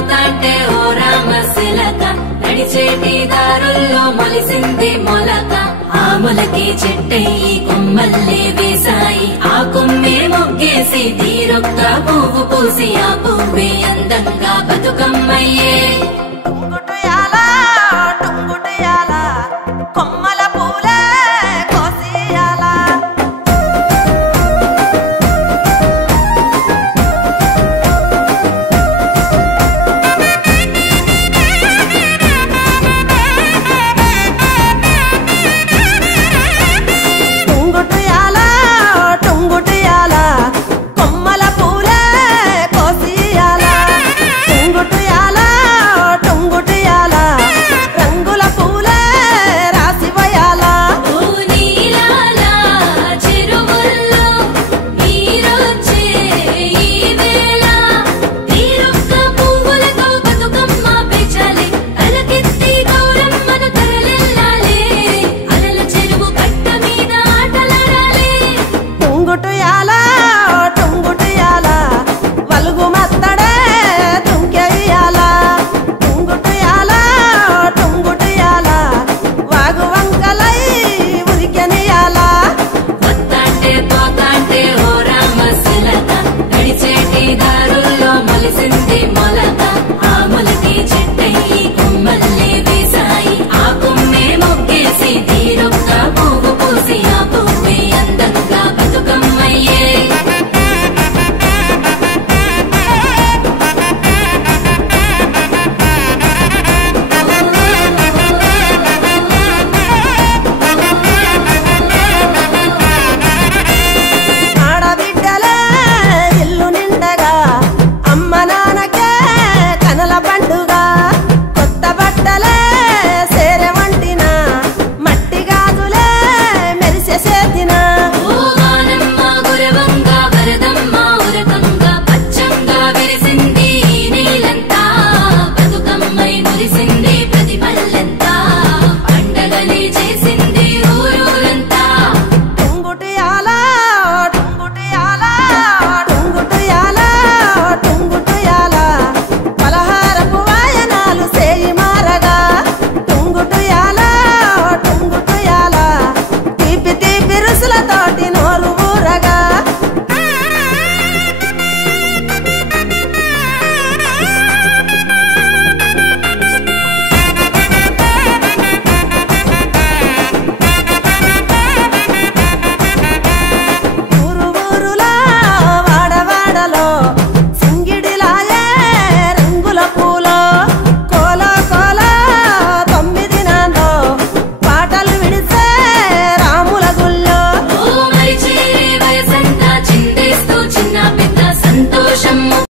పోతాంటే ఓ రామశిలక నడిచేటి దారుల్లో మొలిసింది మొలక ఆ మొలకే చెట్టయి కొమ్మల్లే వేసాయి ఆ కొమ్మే మొగ్గేసి తీరొక్క పువ్వు పూసి ఆ పువ్వే అందంగా బతుకమ్మయ్యే కొమ్మల పూలే కోసియాల టుంగుటియాల కొమ్మల పూలే కోసియాల టుంగుటియాల రంగుల పూలే రాసివయాల నీలాల చెరువుల్లో నీరొచ్చే ఈ వేళ తీరొక్క పువ్వులతో బతుకమ్మ పెంచాలి తలకెత్తి గౌరమ్మను తరలిల్లాలి అలల చెరువు కట్ట మీద ఆటలాడాలి టుంగుటియాల